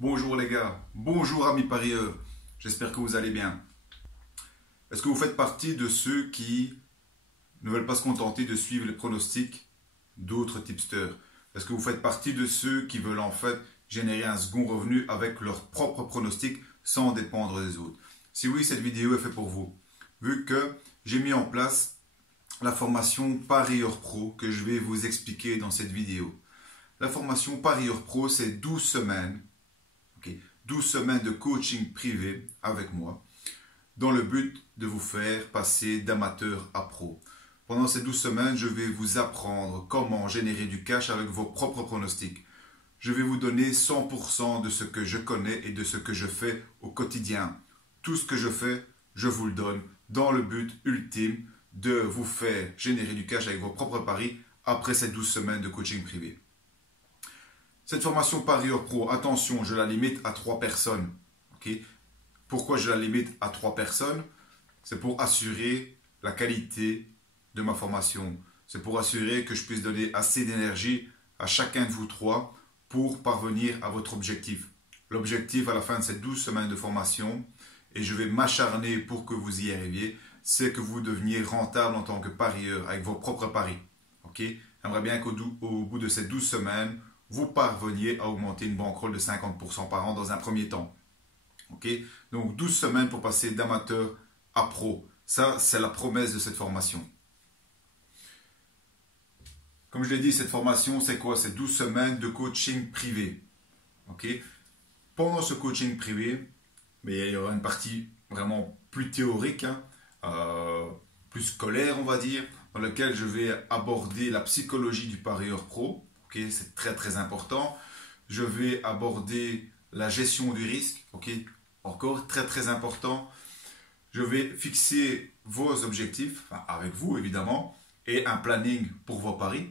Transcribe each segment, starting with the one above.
Bonjour les gars, bonjour amis parieurs, j'espère que vous allez bien. Est-ce que vous faites partie de ceux qui ne veulent pas se contenter de suivre les pronostics d'autres tipsters? Est-ce que vous faites partie de ceux qui veulent en fait générer un second revenu avec leurs propres pronostics sans dépendre des autres? Si oui, cette vidéo est faite pour vous, vu que j'ai mis en place la formation Parieur Pro que je vais vous expliquer dans cette vidéo. La formation Parieur Pro, c'est 12 semaines. 12 semaines de coaching privé avec moi dans le but de vous faire passer d'amateur à pro. Pendant ces 12 semaines, je vais vous apprendre comment générer du cash avec vos propres pronostics. Je vais vous donner 100% de ce que je connais et de ce que je fais au quotidien. Tout ce que je fais, je vous le donne dans le but ultime de vous faire générer du cash avec vos propres paris après ces 12 semaines de coaching privé. Cette formation Parieur Pro, attention, je la limite à 3 personnes. Okay? Pourquoi je la limite à 3 personnes? C'est pour assurer la qualité de ma formation. C'est pour assurer que je puisse donner assez d'énergie à chacun de vous trois pour parvenir à votre objectif. L'objectif à la fin de ces 12 semaines de formation, et je vais m'acharner pour que vous y arriviez, c'est que vous deveniez rentable en tant que parieur avec vos propres paris. Okay? J'aimerais bien qu'au bout de ces 12 semaines, vous parveniez à augmenter une bankroll de 50% par an dans un premier temps. Okay? Donc 12 semaines pour passer d'amateur à pro. Ça, c'est la promesse de cette formation. Comme je l'ai dit, cette formation, c'est quoi? C'est 12 semaines de coaching privé. Okay? Pendant ce coaching privé, mais il y aura une partie vraiment plus théorique, plus scolaire, on va dire, dans laquelle je vais aborder la psychologie du parieur pro. Okay, c'est très important. Je vais aborder la gestion du risque. Okay, encore très important. Je vais fixer vos objectifs, avec vous évidemment, et un planning pour vos paris.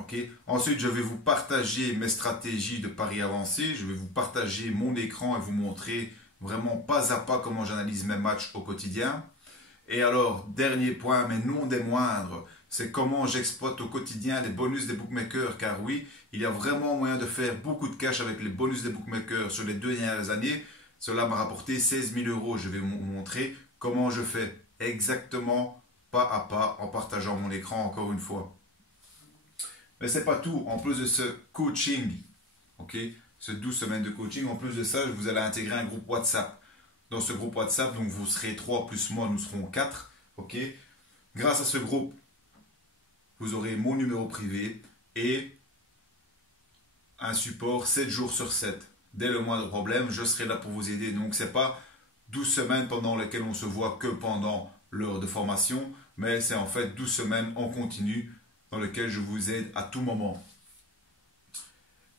Okay. Ensuite, je vais vous partager mes stratégies de paris avancés. Je vais vous partager mon écran et vous montrer vraiment pas à pas comment j'analyse mes matchs au quotidien. Et alors, dernier point, mais non des moindres, c'est comment j'exploite au quotidien les bonus des bookmakers. Car oui, il y a vraiment moyen de faire beaucoup de cash avec les bonus des bookmakers. Sur les 2 dernières années, cela m'a rapporté 16 000 €. Je vais vous montrer comment je fais exactement pas à pas en partageant mon écran encore une fois. Mais ce n'est pas tout. En plus de ce coaching, ce 12 semaines de coaching, en plus de ça, vous allez intégrer un groupe WhatsApp. Dans ce groupe WhatsApp, donc vous serez 3 plus moi, nous serons 4. Grâce à ce groupe, vous aurez mon numéro privé et un support 7 jours sur 7. Dès le moindre problème, je serai là pour vous aider. Donc, ce n'est pas 12 semaines pendant lesquelles on se voit que pendant l'heure de formation, mais c'est en fait 12 semaines en continu dans lesquelles je vous aide à tout moment.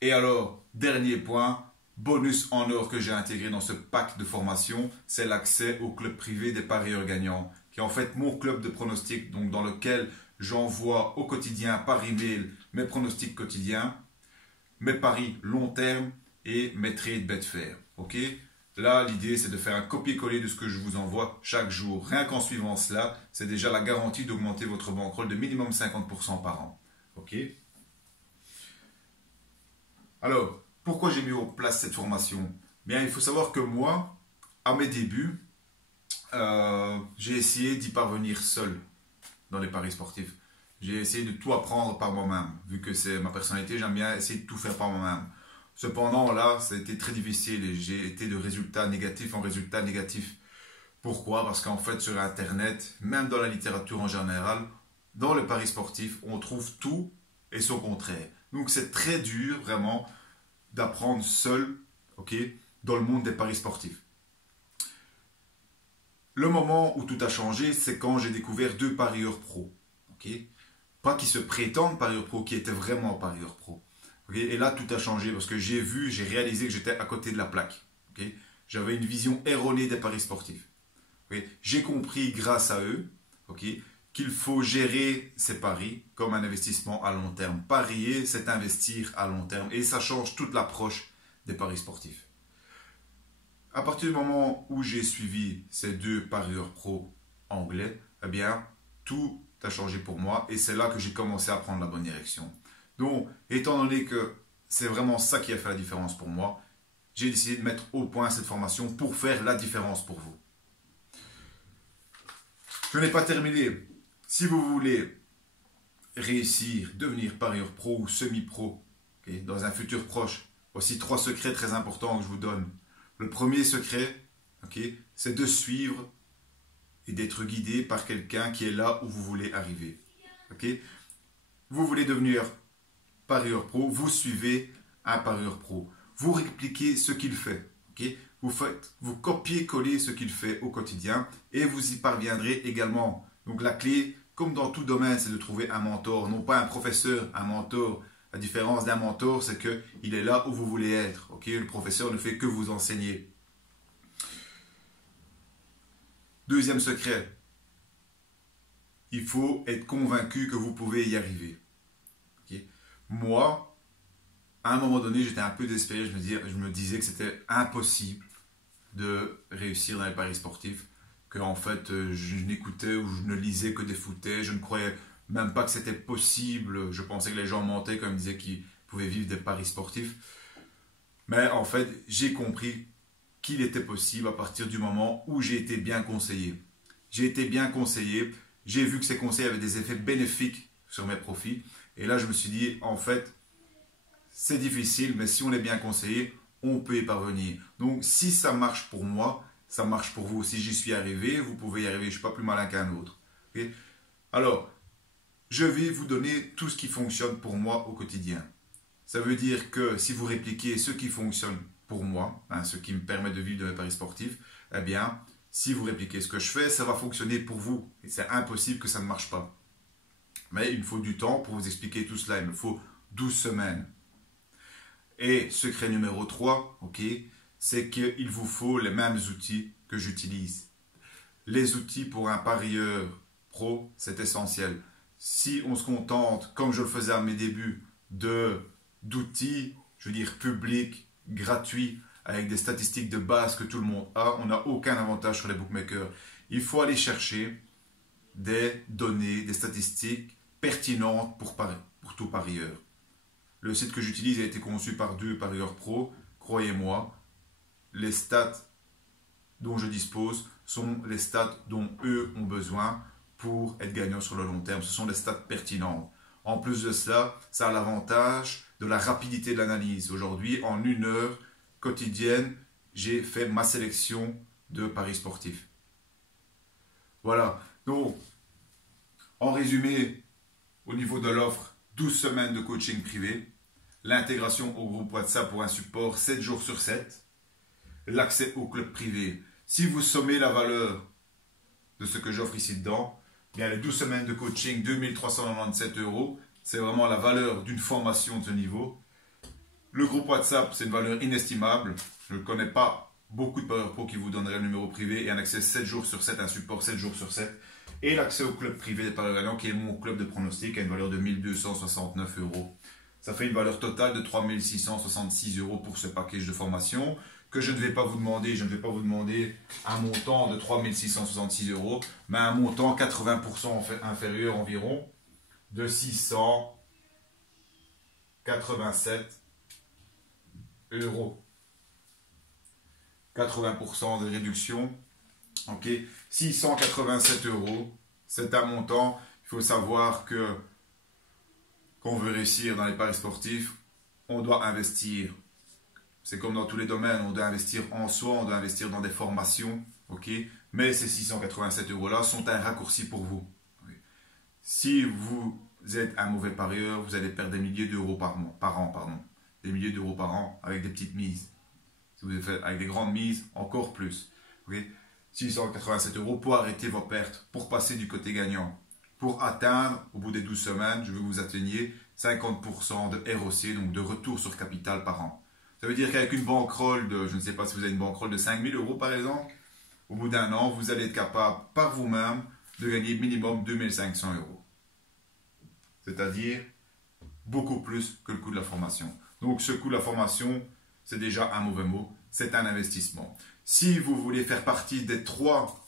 Et alors, dernier point, bonus en or que j'ai intégré dans ce pack de formation, c'est l'accès au club privé des parieurs gagnants, qui est en fait mon club de pronostics, donc dans lequel j'envoie au quotidien par email mes pronostics quotidiens, mes paris long terme et mes trades Betfair. Là, l'idée, c'est de faire un copier-coller de ce que je vous envoie chaque jour. Rien qu'en suivant cela, c'est déjà la garantie d'augmenter votre bankroll de minimum 50% par an. Alors, pourquoi j'ai mis en place cette formation? Bien, il faut savoir que moi, à mes débuts, j'ai essayé d'y parvenir seul dans les paris sportifs. J'ai essayé de tout apprendre par moi-même. Vu que c'est ma personnalité, j'aime bien essayer de tout faire par moi-même. Cependant, là, ça a été très difficile et j'ai été de résultat négatif en résultat négatif. Pourquoi? Parce qu'en fait, sur Internet, même dans la littérature en général, dans les paris sportifs, on trouve tout et son contraire. Donc, c'est très dur, vraiment, d'apprendre seul, dans le monde des paris sportifs. Le moment où tout a changé, c'est quand j'ai découvert 2 parieurs pro. Pas qui se prétendent parieurs pro, qui étaient vraiment parieurs pro. Et là, tout a changé parce que j'ai réalisé que j'étais à côté de la plaque. J'avais une vision erronée des paris sportifs. J'ai compris grâce à eux qu'il faut gérer ses paris comme un investissement à long terme. Parier, c'est investir à long terme. Et ça change toute l'approche des paris sportifs. À partir du moment où j'ai suivi ces 2 parieurs pro anglais, eh bien, tout a changé pour moi. Et c'est là que j'ai commencé à prendre la bonne direction. Donc, étant donné que c'est vraiment ça qui a fait la différence pour moi, j'ai décidé de mettre au point cette formation pour faire la différence pour vous. Je n'ai pas terminé. Si vous voulez réussir, devenir parieur pro ou semi-pro, okay, dans un futur proche, voici 3 secrets très importants que je vous donne. Le premier secret, okay, c'est de suivre et d'être guidé par quelqu'un qui est là où vous voulez arriver. Okay? Vous voulez devenir parieur pro, vous suivez un parieur pro. Vous répliquez ce qu'il fait. Okay? Vous copiez-collez ce qu'il fait au quotidien et vous y parviendrez également. Donc la clé, comme dans tout domaine, c'est de trouver un mentor, non pas un professeur, un mentor. La différence d'un mentor, c'est qu'il est là où vous voulez être. Okay? Le professeur ne fait que vous enseigner. Deuxième secret, il faut être convaincu que vous pouvez y arriver. Okay? Moi, à un moment donné, j'étais un peu désespéré, je me disais que c'était impossible de réussir dans les paris sportifs, que en fait je n'écoutais ou je ne lisais que des foutaise, je ne croyais même pas que c'était possible, je pensais que les gens mentaient quand ils me disaient qu'ils pouvaient vivre des paris sportifs. Mais en fait, j'ai compris qu'il était possible à partir du moment où j'ai été bien conseillé. J'ai été bien conseillé, j'ai vu que ces conseils avaient des effets bénéfiques sur mes profits. Et là, je me suis dit, en fait, c'est difficile, mais si on est bien conseillé, on peut y parvenir. Donc, si ça marche pour moi, ça marche pour vous. Si j'y suis arrivé, vous pouvez y arriver. Je ne suis pas plus malin qu'un autre. Okay? Alors, je vais vous donner tout ce qui fonctionne pour moi au quotidien. Ça veut dire que si vous répliquez ce qui fonctionne pour moi, hein, ce qui me permet de vivre de mes paris sportifs, eh bien, si vous répliquez ce que je fais, ça va fonctionner pour vous. Et c'est impossible que ça ne marche pas. Mais il me faut du temps pour vous expliquer tout cela. Il me faut 12 semaines. Et secret numéro 3, okay, c'est qu'il vous faut les mêmes outils que j'utilise. Les outils pour un parieur pro, c'est essentiel. Si on se contente, comme je le faisais à mes débuts, d'outils, je veux dire publics, gratuits, avec des statistiques de base que tout le monde a, on n'a aucun avantage sur les bookmakers. Il faut aller chercher des données, des statistiques pertinentes pour tout parieur. Le site que j'utilise a été conçu par 2 parieurs pro. Croyez-moi, les stats dont je dispose sont les stats dont eux ont besoin pour être gagnants sur le long terme. Ce sont des stats pertinentes. En plus de cela, ça a l'avantage de la rapidité de l'analyse. Aujourd'hui, en 1 heure quotidienne, j'ai fait ma sélection de paris sportifs. Voilà. Donc, en résumé, au niveau de l'offre, 12 semaines de coaching privé, l'intégration au groupe WhatsApp pour un support 7 jours sur 7, l'accès au club privé. Si vous sommez la valeur de ce que j'offre ici dedans, bien les 12 semaines de coaching, 2397 €, c'est vraiment la valeur d'une formation de ce niveau. Le groupe WhatsApp, c'est une valeur inestimable. Je ne connais pas beaucoup de parieurs pro qui vous donneraient le numéro privé et un accès 7 jours sur 7, un support 7 jours sur 7. Et l'accès au club privé des parieurs gagnants, qui est mon club de pronostic, à une valeur de 1269 €. Ça fait une valeur totale de 3666 € pour ce package de formation que je ne vais pas vous demander. Je ne vais pas vous demander un montant de 3666 €, mais un montant 80% inférieur environ de 687 €. 80% de réduction. Ok, 687 €, c'est un montant. Il faut savoir que quand on veut réussir dans les paris sportifs, on doit investir. C'est comme dans tous les domaines, on doit investir en soi, on doit investir dans des formations. Ok, mais ces 687 € là sont un raccourci pour vous. Okay. Si vous êtes un mauvais parieur, vous allez perdre des milliers d'euros par an. Des milliers d'euros par an avec des petites mises. Si vous faites avec des grandes mises, encore plus. Okay. 687 € pour arrêter vos pertes, pour passer du côté gagnant. Pour atteindre, au bout des 12 semaines, je veux que vous atteigniez 50% de ROC, donc de retour sur capital par an. Ça veut dire qu'avec une bankroll de, je ne sais pas si vous avez une bankroll de 5 000 € par exemple, au bout d'1 an, vous allez être capable par vous-même de gagner minimum 2500 €. C'est-à-dire beaucoup plus que le coût de la formation. Donc ce coût de la formation, c'est déjà un mauvais mot, c'est un investissement. Si vous voulez faire partie des 3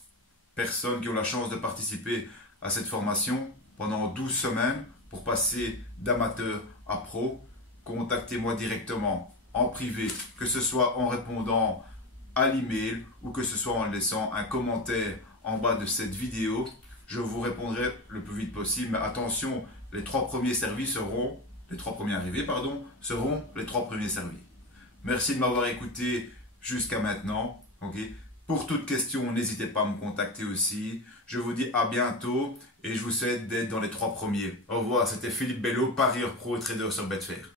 personnes qui ont la chance de participer à cette formation pendant 12 semaines pour passer d'amateur à pro, contactez-moi directement en privé, que ce soit en répondant à l'email ou que ce soit en laissant un commentaire en bas de cette vidéo. Je vous répondrai le plus vite possible. Mais attention, les 3 premiers servis seront, les 3 premiers arrivés, pardon, seront les 3 premiers servis. Merci de m'avoir écouté jusqu'à maintenant. Okay. Pour toute question, n'hésitez pas à me contacter aussi. Je vous dis à bientôt et je vous souhaite d'être dans les 3 premiers. Au revoir, c'était Philippe Bello, parieur pro et trader sur Betfair.